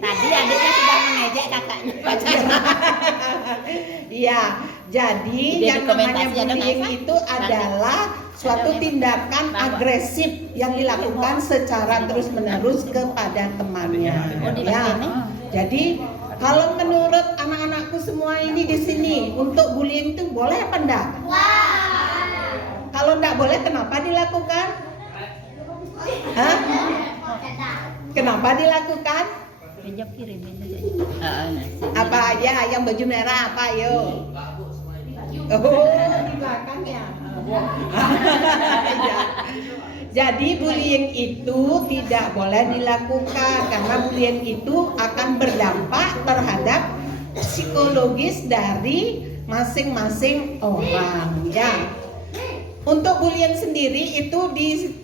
Tadi adiknya sudah mengejek kakaknya. Iya, jadi yang namanya bullying itu adalah suatu tindakan agresif yang dilakukan secara terus-menerus kepada temannya. Ya, jadi kalau menurut anak-anakku semua ini di sini, untuk bullying itu boleh apa enggak? Kalau enggak boleh, kenapa dilakukan? Hah? Kenapa dilakukan? Apa aja yang baju merah apa yo? Oh, di belakang ya. Jadi bullying itu tidak boleh dilakukan karena bullying itu akan berdampak terhadap psikologis dari masing-masing orang ya. Untuk bullying sendiri itu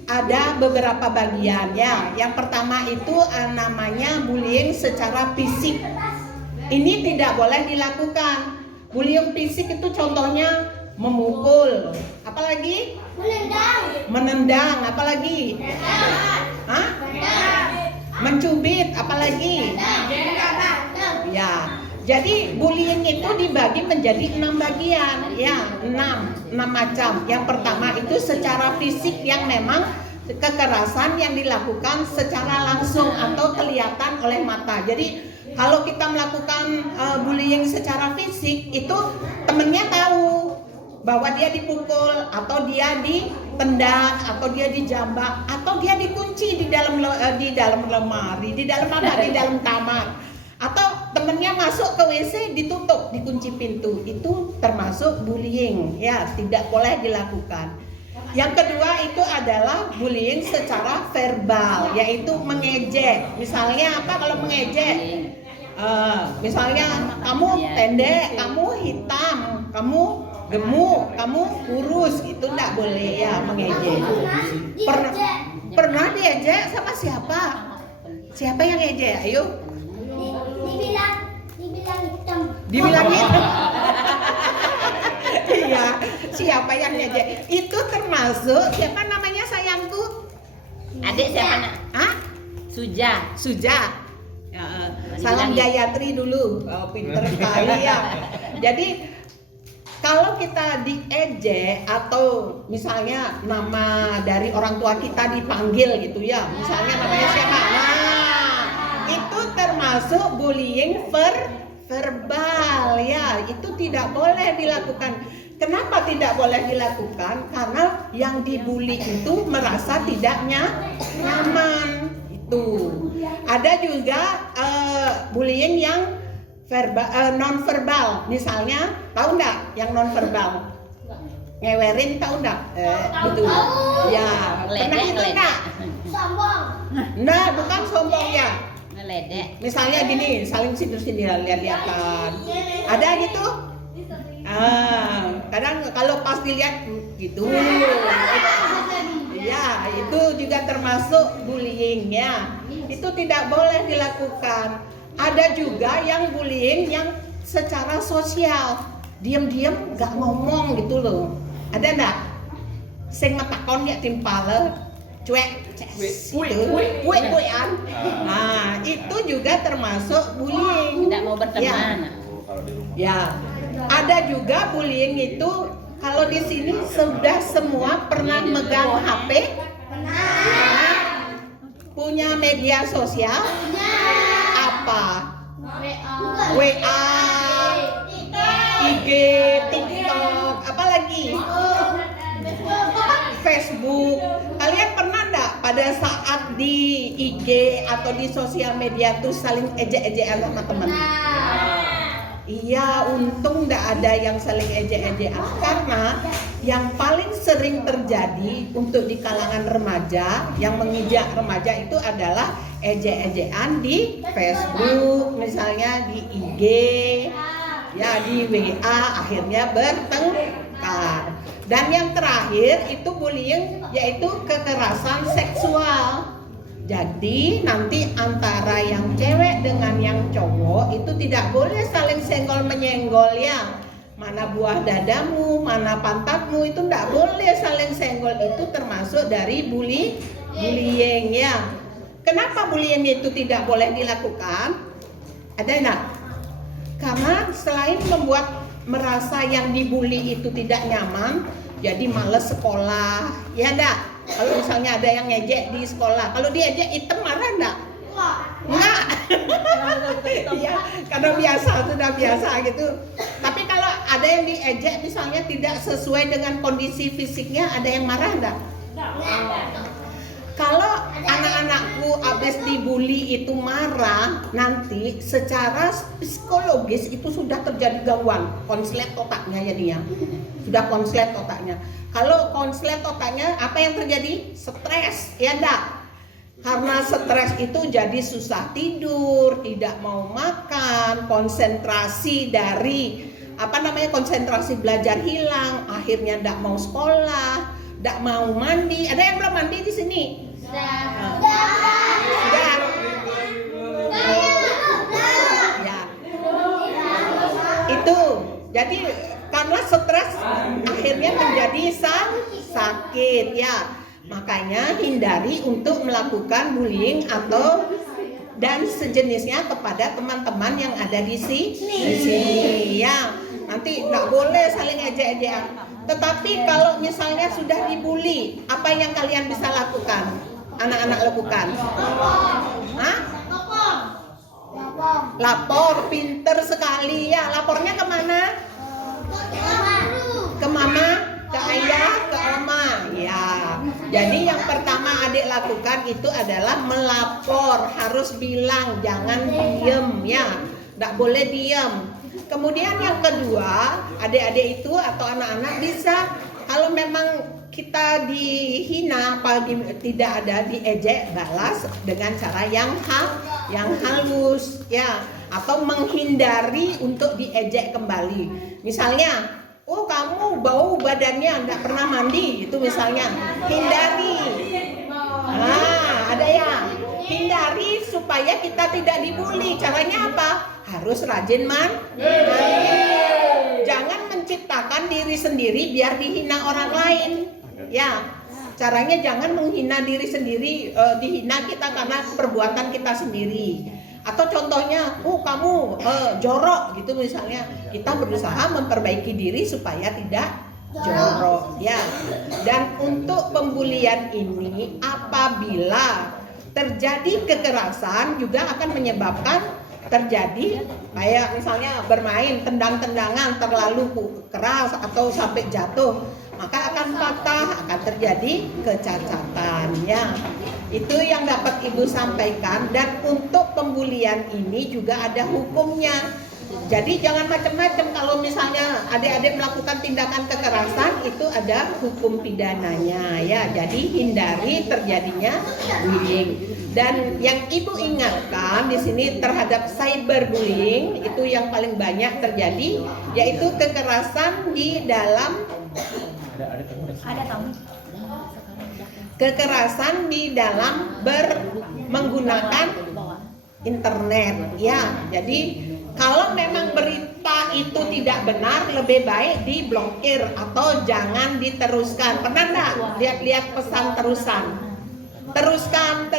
ada beberapa bagian ya. Yang pertama itu namanya bullying secara fisik. Ini tidak boleh dilakukan. Bullying fisik itu contohnya memukul, apalagi menendang, apalagi mencubit, apalagi ya. Jadi bullying itu dibagi menjadi 6 bagian ya, 6 macam. Yang pertama itu secara fisik yang memang kekerasan yang dilakukan secara langsung atau kelihatan oleh mata. Jadi kalau kita melakukan bullying secara fisik itu temennya tahu bahwa dia dipukul atau dia ditendang atau dia dijambak atau dia dikunci di dalam lemari, di dalam kamar, atau temennya masuk ke WC ditutup, dikunci pintu. Itu termasuk bullying ya, tidak boleh dilakukan. Yang kedua itu adalah bullying secara verbal, yaitu mengejek. Misalnya apa kalau mengejek? Misalnya kamu pendek, kamu hitam, kamu gemuk, kamu kurus, itu enggak boleh ya, mengejek. Pernah diejek sama siapa? Siapa yang ngejek? Ayo. Dibilang hitam. Iya, siapa yang ngejek? Itu termasuk siapa namanya sayangku? Adik siapa nak? Hah? Suja. Ya, salam Gayatri dulu. Oh, pinter sekali ya. Jadi kalau kita diejek atau misalnya nama dari orang tua kita dipanggil gitu ya, misalnya namanya siapa? Nah, itu termasuk bullying verbal ya, itu tidak boleh dilakukan. Kenapa tidak boleh dilakukan? Karena yang dibully itu merasa tidak nyaman. Itu ada juga bullying yang non verbal. Misalnya tahu enggak yang non verbal? Ngewerin tahu enggak? Gitu. Ya, pernah itu enggak? Sombong. Nah, bukan sombong ya. Meledek. Misalnya gini, saling sindir-sindir, lihat-lihatan. Ada gitu? Kadang kalau pas dilihat gitu. Ya, itu juga termasuk bullying ya. Itu tidak boleh dilakukan. Ada juga yang bullying yang secara sosial, diam-diam nggak ngomong gitu loh. Ada nggak? Sing matakon ya timpale, cuek, kuek-kuekan. Nah, itu juga termasuk bullying. Tidak mau berteman. Ya, ada juga bullying itu kalau di sini sudah semua pernah megang HP, punya media sosial, apa? WA, IG, TikTok, apalagi Facebook. Kalian pernah enggak pada saat di IG atau di sosial media tuh saling ejek-ejekan sama teman? Iya, untung enggak ada yang saling ejek-ejekan, karena yang paling sering terjadi untuk di kalangan remaja, yang mengijak remaja itu adalah ejek-ejekan di Facebook, misalnya di IG, ya di WA, akhirnya bertengkar. Dan yang terakhir itu bullying, yaitu kekerasan seksual. Jadi nanti antara yang cewek dengan yang cowok itu tidak boleh saling senggol menyenggol ya. Mana buah dadamu, mana pantatmu, itu tidak boleh saling senggol. Itu termasuk dari bullying ya. Kenapa bullying itu tidak boleh dilakukan? Ada enggak? Karena selain membuat merasa yang dibully itu tidak nyaman, jadi males sekolah, ya enggak? Kalau misalnya ada yang ngejek di sekolah, kalau diejek hitam marah enggak? Enggak. Ya, karena sudah biasa gitu. Tapi kalau ada yang diejek misalnya tidak sesuai dengan kondisi fisiknya, ada yang marah enggak? Kalau anak-anakku habis dibully itu marah, nanti secara psikologis itu sudah terjadi gangguan, konslet otaknya ya dia. Sudah konslet otaknya. Kalau konslet otaknya apa yang terjadi? Stres, ya enggak? Karena stres itu jadi susah tidur, tidak mau makan, konsentrasi dari konsentrasi belajar hilang, akhirnya tidak mau sekolah, tidak mau mandi. Ada yang belum mandi di sini? Sudah. Ya. Itu. Jadi karena stres akhirnya menjadi sakit ya. Makanya hindari untuk melakukan bullying dan sejenisnya kepada teman-teman yang ada di sini ya. Nanti nggak boleh saling ejek-ejekan. Tetapi kalau misalnya sudah dibully, apa yang kalian bisa lakukan? Anak-anak lakukan? Hah? Lapor, pinter sekali ya. Lapornya kemana? Ke mama, ke ayah, ke oma. Ya. Jadi yang pertama adik lakukan itu adalah melapor. Harus bilang, jangan diem ya. Nggak boleh diem. Kemudian yang kedua, adik-adik itu atau anak-anak bisa, kalau memang kita dihina, tidak ada diejek, balas dengan cara yang halus ya, atau menghindari untuk diejek kembali. Misalnya, oh kamu bau badannya, enggak pernah mandi, itu misalnya, hindari. Ada ya, hindari supaya kita tidak dibully. Caranya apa? Harus rajin mandi. Jangan menciptakan diri sendiri biar dihina orang lain. Ya, caranya jangan menghina diri sendiri, dihina kita karena perbuatan kita sendiri. Atau contohnya, kamu jorok gitu misalnya. Kita berusaha memperbaiki diri supaya tidak jorok ya. Dan untuk pembulian ini apabila terjadi kekerasan juga akan menyebabkan terjadi kayak misalnya bermain tendang-tendangan terlalu keras atau sampai jatuh, maka akan patah, akan terjadi kecacatan ya. Itu yang dapat Ibu sampaikan. Dan untuk pembulian ini juga ada hukumnya. Jadi jangan macam-macam. Kalau misalnya adik-adik melakukan tindakan kekerasan, itu ada hukum pidananya ya. Jadi hindari terjadinya bullying. Dan yang Ibu ingatkan di sini terhadap cyberbullying itu yang paling banyak terjadi, yaitu kekerasan di dalam kekerasan di dalam menggunakan internet ya. Jadi kalau memang berita itu tidak benar, lebih baik diblokir atau jangan diteruskan. Pernah enggak lihat-lihat pesan terusan? Teruskan.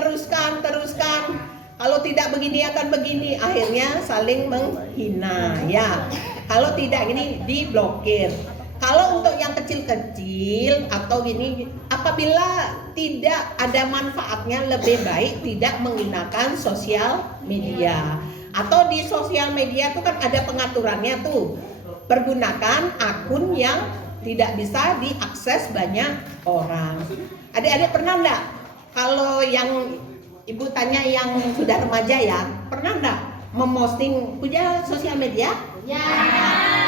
Kalau tidak begini akan begini, akhirnya saling menghina ya. Kalau tidak ini diblokir. Kalau untuk yang kecil-kecil atau gini, apabila tidak ada manfaatnya, lebih baik tidak menggunakan sosial media. Atau di sosial media itu kan ada pengaturannya tuh. Pergunakan akun yang tidak bisa diakses banyak orang. Adik-adik pernah enggak? Kalau yang Ibu tanya yang sudah remaja ya, pernah enggak memposting punya sosial media? Ya.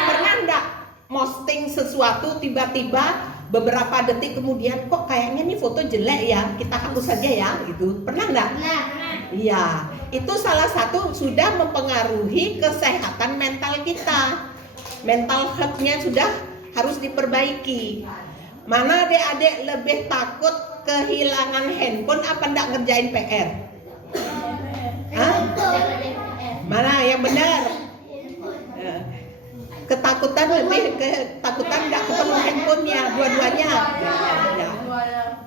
Pernah enggak posting sesuatu tiba-tiba beberapa detik kemudian kok kayaknya nih foto jelek ya, kita hapus saja ya gitu. Pernah enggak? Pernah. Iya, itu salah satu sudah mempengaruhi kesehatan mental kita. Mental health-nya sudah harus diperbaiki. Mana adik-adik lebih takut kehilangan handphone apa enggak ngerjain PR? Hah? Mana yang benar? Ketakutan enggak ketemu handphonenya, dua-duanya. Ya.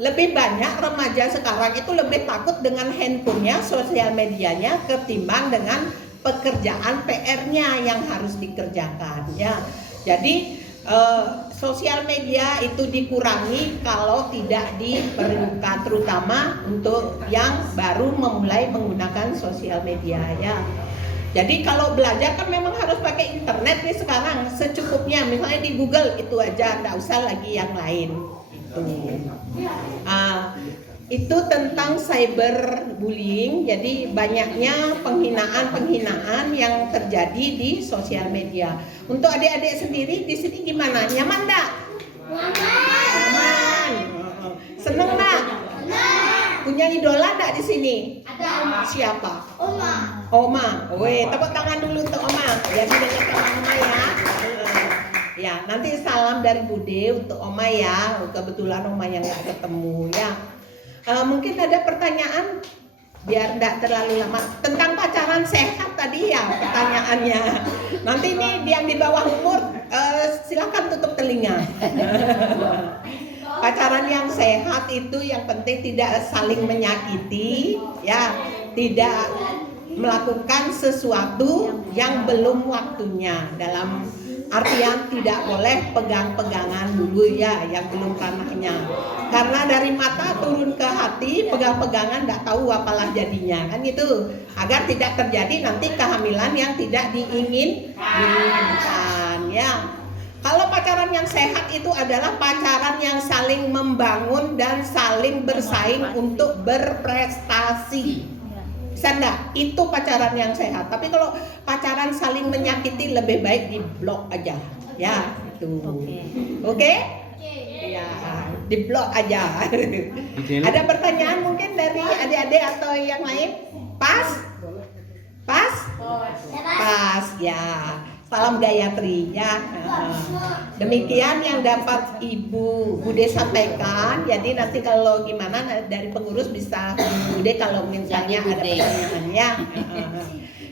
lebih banyak remaja sekarang itu lebih takut dengan handphonenya, sosial medianya ketimbang dengan pekerjaan PR-nya yang harus dikerjakan ya. Jadi sosial media itu dikurangi kalau tidak diperlukan, terutama untuk yang baru memulai menggunakan sosial media ya. Jadi kalau belajar kan memang harus pakai internet nih sekarang, secukupnya, misalnya di Google itu aja, nggak usah lagi yang lain. Itu tentang cyberbullying. Jadi banyaknya penghinaan yang terjadi di sosial media. Untuk adik-adik sendiri di sini gimana? Nyaman enggak? Nyaman. Seneng enggak? Punya idola enggak di sini? Ada. Siapa? Oma. Weh, tepuk tangan dulu untuk Oma. Jadi dengan Oma ya. Ya, nanti salam dari Bude untuk Oma ya. Kebetulan Oma yang nggak ketemu ya. Mungkin ada pertanyaan biar tidak terlalu lama tentang pacaran sehat tadi ya pertanyaannya. Nanti ini yang di bawah umur silakan tutup telinga. Pacaran yang sehat itu yang penting tidak saling menyakiti ya, tidak melakukan sesuatu yang belum waktunya, dalam artian tidak boleh pegang-pegangan dulu ya yang belum ranahnya, karena dari mata turun ke hati, pegang-pegangan nggak tahu apalah jadinya kan itu, agar tidak terjadi nanti kehamilan yang tidak diinginkan ya. Kalau pacaran yang sehat itu adalah pacaran yang saling membangun dan saling bersaing untuk berprestasi. Sanda, itu pacaran yang sehat. Tapi kalau pacaran saling menyakiti lebih baik di blok aja. Ya, itu. Oke? Ya, di blok aja. Ada pertanyaan mungkin dari adik-adik atau yang lain? Pas? Pas? Pas, ya. Salam Gayatri ya. Demikian yang dapat Ibu Bude sampaikan. Jadi nanti kalau gimana dari pengurus bisa Bude kalau misalnya ada pertanyaan ya.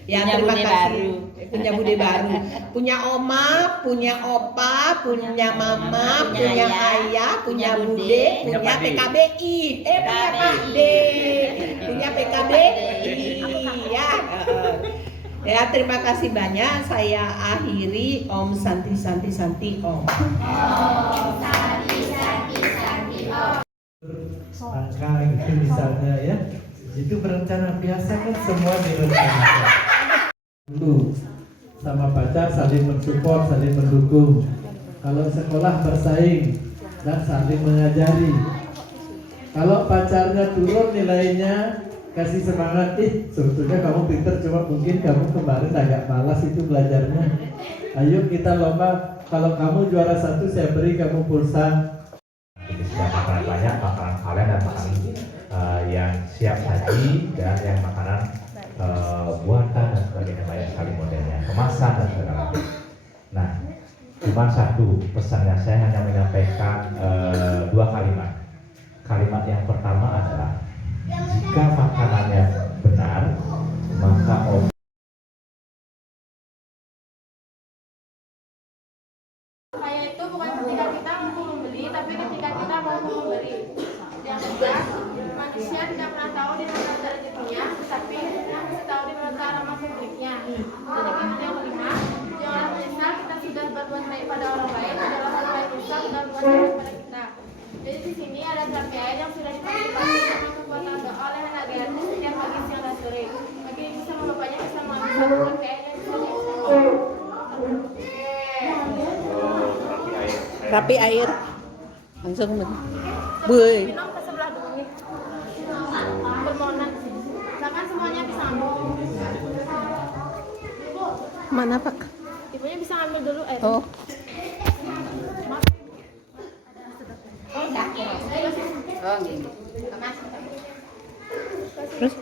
Ya, terima kasih. Punya Bude baru. Punya Oma, punya Opa, punya Mama, punya Ayah, punya Bude, punya PKBI. Punya Pak D. Punya PKBI ya. Ya, terima kasih banyak. Saya akhiri. Om Santi Santi Santi Om. Angka itu misalnya ya, itu berencana, biasa kan semua direncanakan dulu, sama pacar saling mensupport, saling mendukung. Kalau sekolah bersaing dan saling mengajari. Kalau pacarnya turun nilainya, kasih semangat, sebetulnya kamu pinter, cuma mungkin kamu kemarin agak malas itu belajarnya. Ayo kita lomba, kalau kamu juara 1 saya beri kamu pulsa. Siap makanan banyak, makanan kalian dan makanan yang siap saji dan yang makanan buatan dan sebagainya, banyak sekali modelnya, kemasan dan segala macam. Nah, cuma satu pesannya, saya hanya menyampaikan 2 kalimat. Kalimat yang pertama adalah, jika makanannya benar, maka Kaya itu bukan ketika kita mau membeli, tapi ketika kita mau memberi. Yang kedua, manusia tidak pernah tahu di mana rezekinya, tapi yang bisa tahu di mana rahmat pemiliknya. Jadi yang kelima, janganlah menyesal kita sudah berbuat baik pada orang lain, adalah orang lain menyesal sudah berbuat baik pada kita. Jadi di sini ada terapi ayat yang sudah dipakai dengan kekuatan doa oleh anak Gayatri setiap pagi, siang dan sore. Bagi ibu sama bapaknya bisa mengambil terapi ayat yang bisa Rapi air. Langsung Buy. minum ke sebelah dulu nih. Permohonan sini. Silakan semuanya bisa ambil. Mana Pak? Ibunya bisa ambil dulu air. Oh. Oh, gini. Terus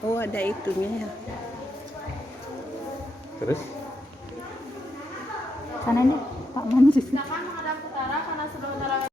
ada itunya ya. terus Silakan menghadap ke utara karena sebelah utara